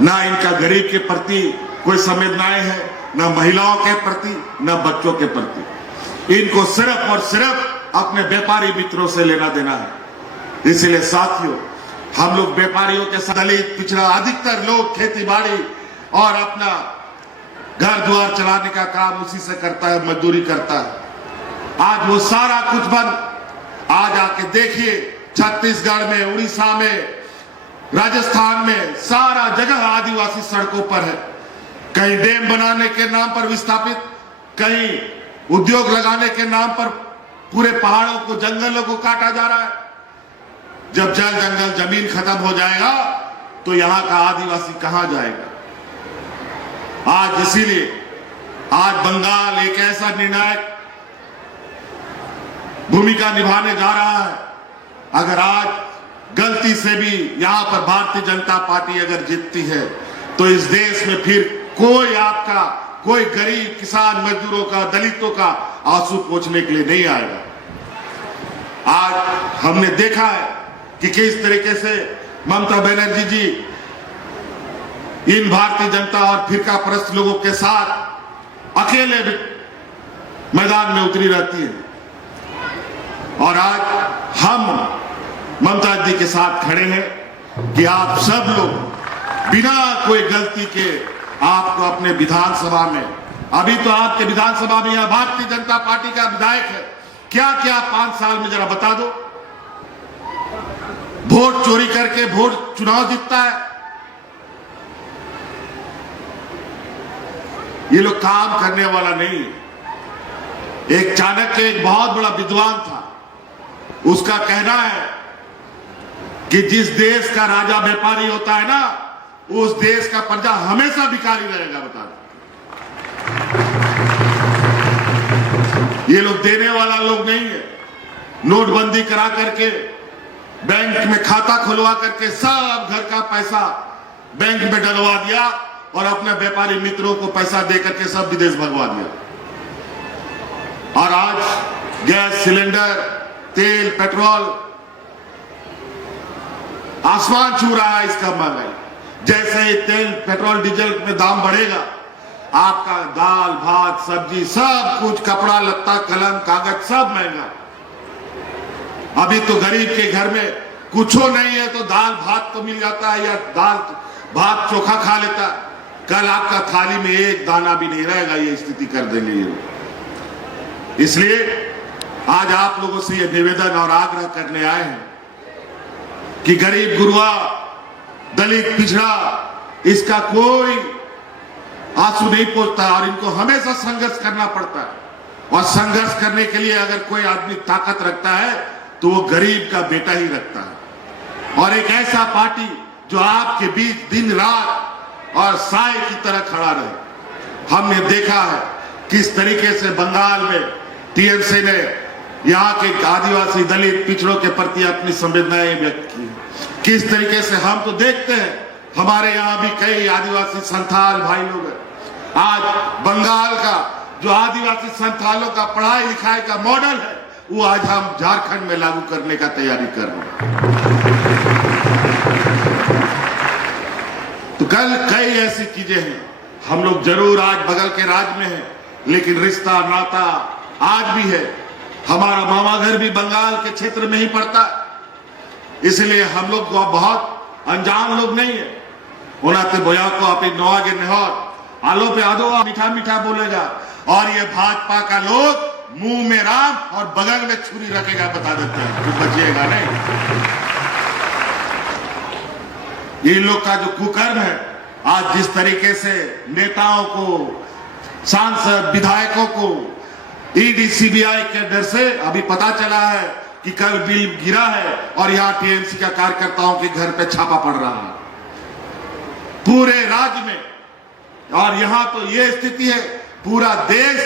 ना इनका गरीब के प्रति कोई संवेदनाएं है, ना महिलाओं के प्रति, ना बच्चों के प्रति। इनको सिर्फ और सिर्फ अपने व्यापारी मित्रों से लेना देना है। इसलिए साथियों, हम लोग व्यापारियों के साथ दलित, पिछड़ा, अधिकतर लोग खेती बाड़ी और अपना घर द्वार चलाने का काम उसी से करता है, मजदूरी करता है। आज वो सारा कुछ बंद। आज आके देखिए, छत्तीसगढ़ में, उड़ीसा में, राजस्थान में सारा जगह आदिवासी सड़कों पर है। कहीं डैम बनाने के नाम पर विस्थापित, कहीं उद्योग लगाने के नाम पर पूरे पहाड़ों को, जंगलों को काटा जा रहा है। जब जल जंगल जमीन खत्म हो जाएगा तो यहां का आदिवासी कहां जाएगा? आज इसीलिए आज बंगाल एक ऐसा निर्णायक भूमिका निभाने जा रहा है। अगर आज गलती से भी यहां पर भारतीय जनता पार्टी अगर जीतती है तो इस देश में फिर कोई आपका, कोई गरीब, किसान, मजदूरों का, दलितों का आंसू पोंछने के लिए नहीं आएगा। आज हमने देखा है कि किस तरीके से ममता बनर्जी जी इन भारतीय जनता और फिरका परस्त लोगों के साथ अकेले मैदान में उतरी रहती है। और आज हम ममता जी के साथ खड़े हैं कि आप सब लोग बिना कोई गलती के आपको अपने विधानसभा में, अभी तो आपके विधानसभा में यहां भारतीय जनता पार्टी का विधायक है, क्या क्या 5 साल में जरा बता दो। वोट चोरी करके वोट चुनाव जीतता है। ये लोग काम करने वाला नहीं है। एक चाणक्य एक बहुत बड़ा विद्वान था, उसका कहना है कि जिस देश का राजा व्यापारी होता है ना, उस देश का प्रजा हमेशा भिखारी रहेगा। बता दो, ये लोग देने वाला लोग नहीं है। नोटबंदी करा करके, बैंक में खाता खुलवा करके सब घर का पैसा बैंक में डलवा दिया और अपने व्यापारी मित्रों को पैसा दे करके सब विदेश भगवा दिया। और आज गैस सिलेंडर, तेल, पेट्रोल आसमान छू रहा है इसका महंगाई। जैसे ही तेल, पेट्रोल, डीजल में दाम बढ़ेगा, आपका दाल, भात, सब्जी, सब कुछ, कपड़ा लत्ता, कलम, कागज सब महंगा। अभी तो गरीब के घर में कुछो नहीं है तो दाल भात तो मिल जाता है, या दाल भात चोखा खा लेता है। कल आपका थाली में एक दाना भी नहीं रहेगा। ये स्थिति कर देंगे ये लोग। इसलिए आज आप लोगों से ये निवेदन और आग्रह करने आए हैं कि गरीब गुरुआ, दलित, पिछड़ा, इसका कोई आंसू नहीं पहुंचता और इनको हमेशा संघर्ष करना पड़ता है। और संघर्ष करने के लिए अगर कोई आदमी ताकत रखता है तो वो गरीब का बेटा ही रखता है। और एक ऐसा पार्टी जो आपके बीच दिन रात और साय की तरह खड़ा रहे। हमने देखा है किस तरीके से बंगाल में टीएमसी ने यहाँ के आदिवासी, दलित, पिछड़ों के प्रति अपनी संवेदनाएं व्यक्त की। किस तरीके से हम तो देखते हैं, हमारे यहाँ भी कई आदिवासी संथाल भाई लोग हैं। आज बंगाल का जो आदिवासी संथालों का पढ़ाई लिखाई का मॉडल है, वो आज हम झारखंड में लागू करने का तैयारी कर रहे हैं। तो कल कई ऐसी चीजें हैं। हम लोग जरूर आज बगल के राज्य में हैं, लेकिन रिश्ता नाता आज भी है। हमारा मामा घर भी बंगाल के क्षेत्र में ही पड़ता है। इसलिए हम लोग बहुत अनजान लोग नहीं है। उनाते बोया को अपनी नवा के नहर आलो पे आदो मीठा मीठा बोलेगा। और ये भाजपा का लोग मुंह में राम और बगल में छुरी रखेगा, बता देते हैं, तो बचिएगा नहीं। इन लोग का जो कुकर्म है, आज जिस तरीके से नेताओं को, सांसद, विधायकों को ईडी, सीबीआई के डर से अभी पता चला है कि कल बिल गिरा है और यहाँ टीएमसी का कार्यकर्ताओं के घर पे छापा पड़ रहा है पूरे राज्य में। और यहाँ तो ये स्थिति है, पूरा देश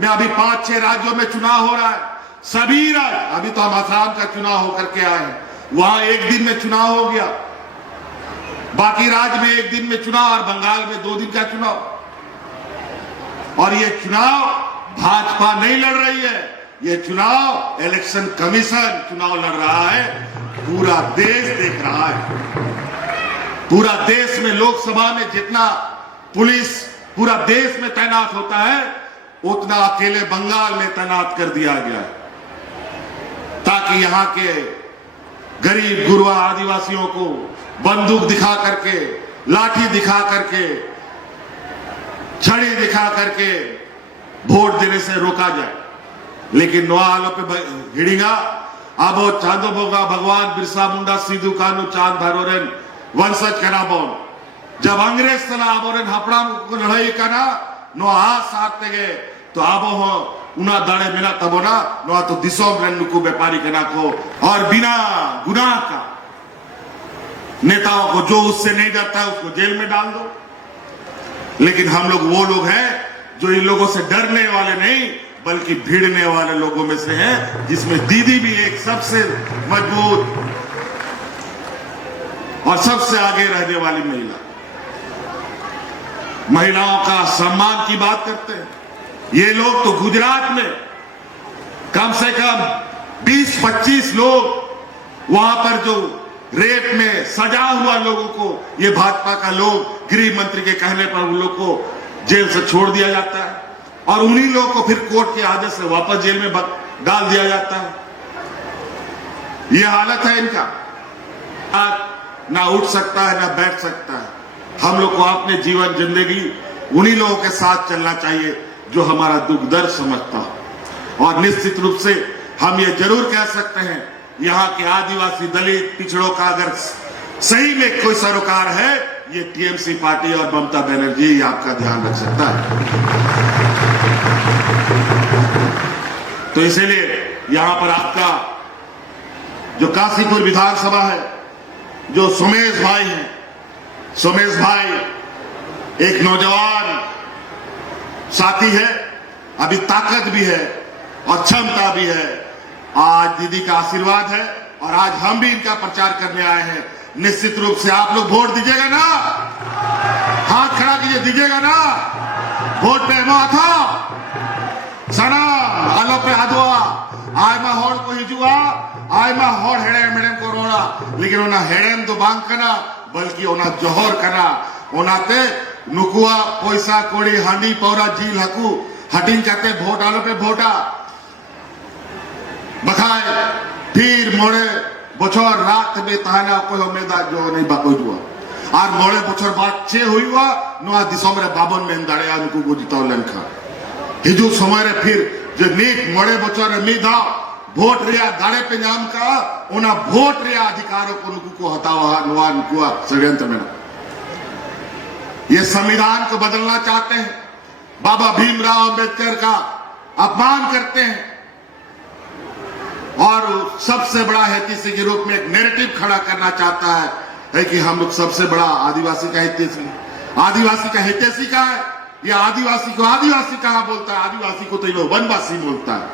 में अभी 5-6 राज्यों में चुनाव हो रहा है। सभी राज्य, अभी तो हम आसाम का चुनाव होकर के आए हैं, वहां एक दिन में चुनाव हो गया। बाकी राज्य में एक दिन में चुनाव और बंगाल में 2 दिन का चुनाव। और ये चुनाव भाजपा नहीं लड़ रही है, ये चुनाव इलेक्शन कमीशन चुनाव लड़ रहा है। पूरा देश देख रहा है। पूरा देश में लोकसभा में जितना पुलिस पूरा देश में तैनात होता है उतना अकेले बंगाल में तैनात कर दिया गया है, ताकि यहां के गरीब गुरबा आदिवासियों को बंदूक दिखा करके, लाठी दिखा करके, छड़ी दिखा करके वोट देने से रोका जाए। लेकिन नोआलो पे हिड़िंगा अब चांदो बोगा भगवान बिरसा मुंडा सिद्धू कानू चांद भरोरेन वंशज कना बोन जब अंग्रेज सला आबोरेन हपड़ाम को लड़ाई कना नो आ सारते गए तो आबो हो उना दाड़े बिना तबो ना नो तो दिसोम रन नुकु व्यापारी कना को और बिना गुनाह का नेताओं को जो उससे नहीं डरता है उसको जेल में डाल दो। लेकिन हम लोग वो लोग हैं जो इन लोगों से डरने वाले नहीं बल्कि भिड़ने वाले लोगों में से हैं, जिसमें दीदी भी एक सबसे मजबूत और सबसे आगे रहने वाली महिला। महिलाओं का सम्मान की बात करते हैं ये लोग, तो गुजरात में कम से कम 20-25 लोग वहां पर जो रेप में सजा हुआ लोगों को ये भाजपा का लोग गृह मंत्री के कहने पर उन लोग को जेल से छोड़ दिया जाता है और उन्हीं लोगों को फिर कोर्ट के आदेश से वापस जेल में डाल दिया जाता है। ये हालत है इनका, ना उठ सकता है ना बैठ सकता है। हम लोग को अपने जीवन जिंदगी उन्हीं लोगों के साथ चलना चाहिए जो हमारा दुख दर्द समझता हो। और निश्चित रूप से हम ये जरूर कह सकते हैं यहाँ के आदिवासी दलित पिछड़ों का अगर सही में कोई सरोकार है ये टीएमसी पार्टी और ममता बनर्जी आपका ध्यान रख सकता है। तो इसीलिए यहां पर आपका जो काशीपुर विधानसभा है, जो सोमेश भाई हैं, सोमेश भाई एक नौजवान साथी है, अभी ताकत भी है और क्षमता भी है। आज दीदी का आशीर्वाद है और आज हम भी इनका प्रचार करने आए हैं। निश्चित रूप से आप लोग वोट दीजिएगा ना, हाथ खड़ा कीजिए, दीजिएगा ना वोट पे था सना आलो पे आदवा आय मा होड़ को हिजुआ आय मा होड़ हेड़े मेडम को रोड़ा, लेकिन ओना हेड़ेम तो बांग कना बल्कि ओना जोहर कना ओनाते नुकुआ पैसा कोड़ी हांडी पौरा झील हकू हटिंग कहते वोट आलो पे वोटा बखाए फिर मोड़े बछर रात में ताहना कोई उम्मीदा जो नहीं बाकोई जुआ और मोड़े बछर बाद छे हुई हुआ नोआ दिसोम रे बाबन में दाड़े उनको को जिताव लेनखा हिजू समय रे फिर जो नीक मोड़े बछर मीधा वोट रिया दाड़े पे नाम का उना वोट रिया अधिकारों को उनको को हटावा नोआ उनको षड्यंत्र में। ये संविधान को बदलना चाहते हैं, बाबा भीमराव अंबेडकर का अपमान करते हैं और सबसे बड़ा हितैषी के रूप में एक नैरेटिव खड़ा करना चाहता है कि हम लोग सबसे बड़ा आदिवासी का हितैषी। आदिवासी का हितैषी का है या आदिवासी को आदिवासी कहाँ बोलता है? आदिवासी को तो ये वनवासी बोलता है।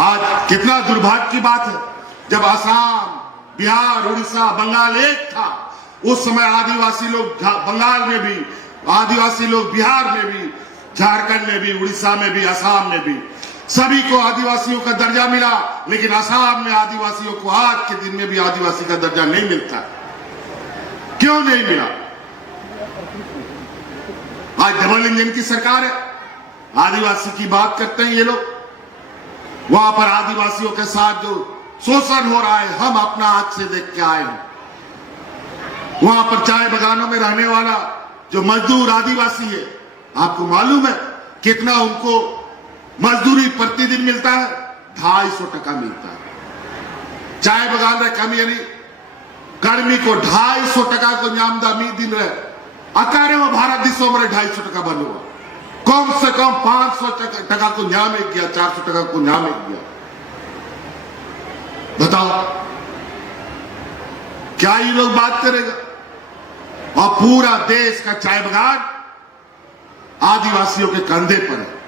आज कितना दुर्भाग्य की बात है, जब असम, बिहार, उड़ीसा, बंगाल एक था उस समय आदिवासी लोग बंगाल में भी, आदिवासी लोग बिहार में भी, झारखंड में भी, उड़ीसा में भी, असम में भी सभी को आदिवासियों का दर्जा मिला। लेकिन असम में आदिवासियों को आज के दिन में भी आदिवासी का दर्जा नहीं मिलता। क्यों नहीं मिला? आज डबल इंजन की सरकार है, आदिवासी की बात करते हैं ये लोग, वहां पर आदिवासियों के साथ जो शोषण हो रहा है हम अपना आंख से देख के आए हैं। वहां पर चाय बागानों में रहने वाला जो मजदूर आदिवासी है, आपको मालूम है कितना उनको मजदूरी प्रतिदिन मिलता है? 250 टका मिलता है। चाय बागान रे कमी यानी कर्मी को 250 टका को नामदा मी दिन रहे अकारे में भारत दिशो में 250 टका बन हुआ, कम से कम 500 टका को न्याम एक गया, 400 टका को न्याम एक गया। बताओ क्या ये लोग बात करेगा? और पूरा देश का चाय बागान आदिवासियों के कंधे पर है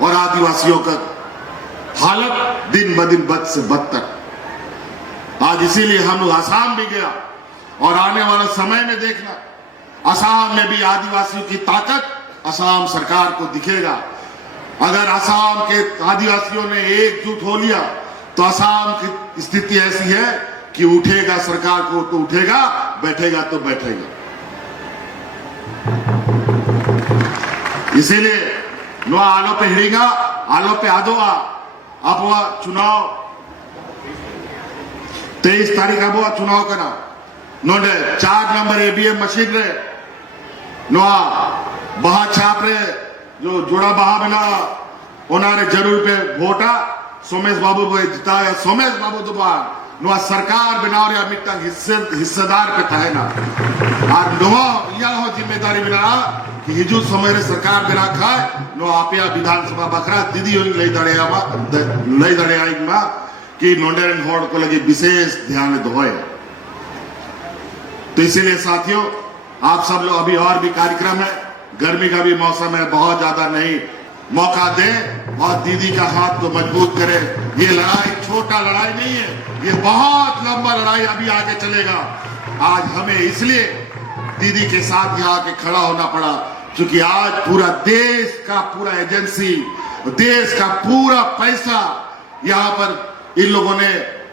और आदिवासियों का हालत दिन ब दिन बद से बदतर। आज इसीलिए हम लोग आसाम भी गया और आने वाला समय में देखना असम में भी आदिवासियों की ताकत असम सरकार को दिखेगा। अगर असम के आदिवासियों ने एकजुट हो लिया तो असम की स्थिति ऐसी है कि उठेगा सरकार को तो उठेगा, बैठेगा तो बैठेगा। इसीलिए नो आलो पे हिड़ीगा, आलो पे आदोआ अबवा चुनाव 23 तारीख अबवा चुनाव करना नोडे 4 नंबर एबीएम मशीन रे नो बहा छाप रे जो जोड़ा बहा बना ओनारे जरूर पे वोटा सोमेश बाबू को जिताया। सोमेश बाबू दोबार नुआ सरकार बनाओ रे मिट्टंग हिस्सेदार पे था ना और नुआ यह हो जिम्मेदारी बना कि हिजू समय रे सरकार बना खाए नो आपिया विधानसभा बखरा दीदी होई लई दड़े आई मा कि नोंडेरन होड़ को लगी विशेष ध्यान दोए। तो इसीलिए साथियों आप सब लोग अभी और भी कार्यक्रम है, गर्मी का भी मौसम है, बहुत ज्यादा नहीं, मौका दे और दीदी का हाथ को मजबूत करे। ये लड़ाई छोटा लड़ाई नहीं है, ये बहुत लंबा लड़ाई अभी आगे चलेगा। आज हमें इसलिए दीदी के साथ यहाँ आके खड़ा होना पड़ा क्योंकि आज पूरा देश का पूरा एजेंसी, देश का पूरा पैसा यहाँ पर इन लोगों ने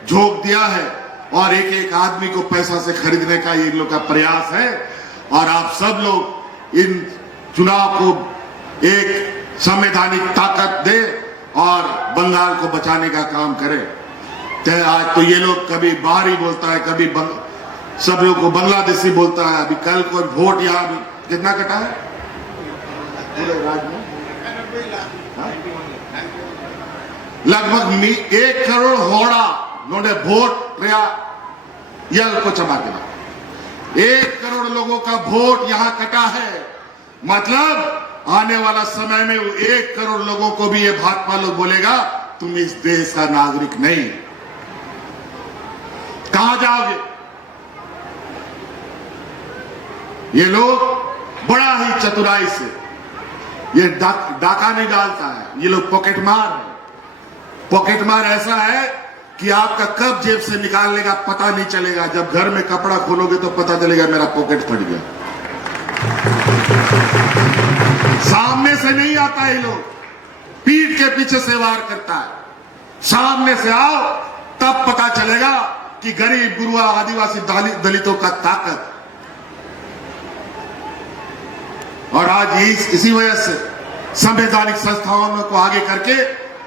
झोंक दिया है और एक एक आदमी को पैसा से खरीदने का इन लोग का प्रयास है। और आप सब लोग इन चुनाव को एक संवैधानिक ताकत दे और बंगाल को बचाने का काम करे। आज तो ये लोग कभी बाहरी बोलता है, कभी सब लोग को बांग्लादेशी बोलता है। अभी कल कोई वोट यहाँ कितना कटा है पूरे राज्य में? लगभग 1 करोड़ होड़ा नोडे वोट यल को चबा के 1 करोड़ लोगों का वोट यहां कटा है। मतलब आने वाला समय में वो 1 करोड़ लोगों को भी ये भाजपा लोग बोलेगा तुम इस देश का नागरिक नहीं। कहां जाओगे? ये लोग बड़ा ही चतुराई से ये डाका नहीं डालता है, ये लोग पॉकेट मार है। पॉकेट मार ऐसा है कि आपका कब जेब से निकालने का पता नहीं चलेगा। जब घर में कपड़ा खोलोगे तो पता चलेगा मेरा पॉकेट फट गया। सामने से नहीं आता ये लोग, पीठ के पीछे से वार करता है। सामने से आओ तब पता चलेगा कि गरीब गुरुआ आदिवासी दलितों का ताकत। और आज इसी वजह से संवैधानिक संस्थाओं को आगे करके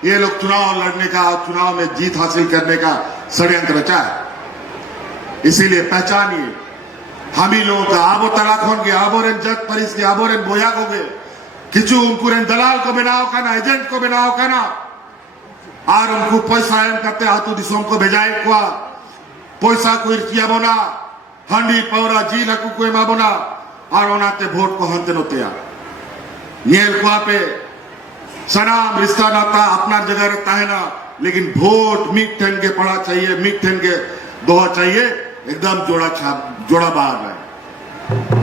ये लोग चुनाव लड़ने का, चुनाव में जीत हासिल करने का षड्यंत्र रचा है। इसीलिए पहचानिए हम ही लोगों का आबो तलाक होंगे, आबोरेन जग परिस के, आबोरेन बोया होगे किचु उनकुरेन दलाल को बनाओ का ना, एजेंट को बनाओ का ना, और उनको पैसा एम करते हाथों दिशों को भेजाए को पैसा को इर्चिया बोना हंडी पौरा जी लकू को एमा बोना और ओनाते वोट को हंते नोतिया नियल को पे सनाम रिश्ता नाता अपना जगह रहता है ना, लेकिन वोट मीट ठन के पड़ा चाहिए, मीट ठन के दोहा चाहिए, एकदम जोड़ा बाग है।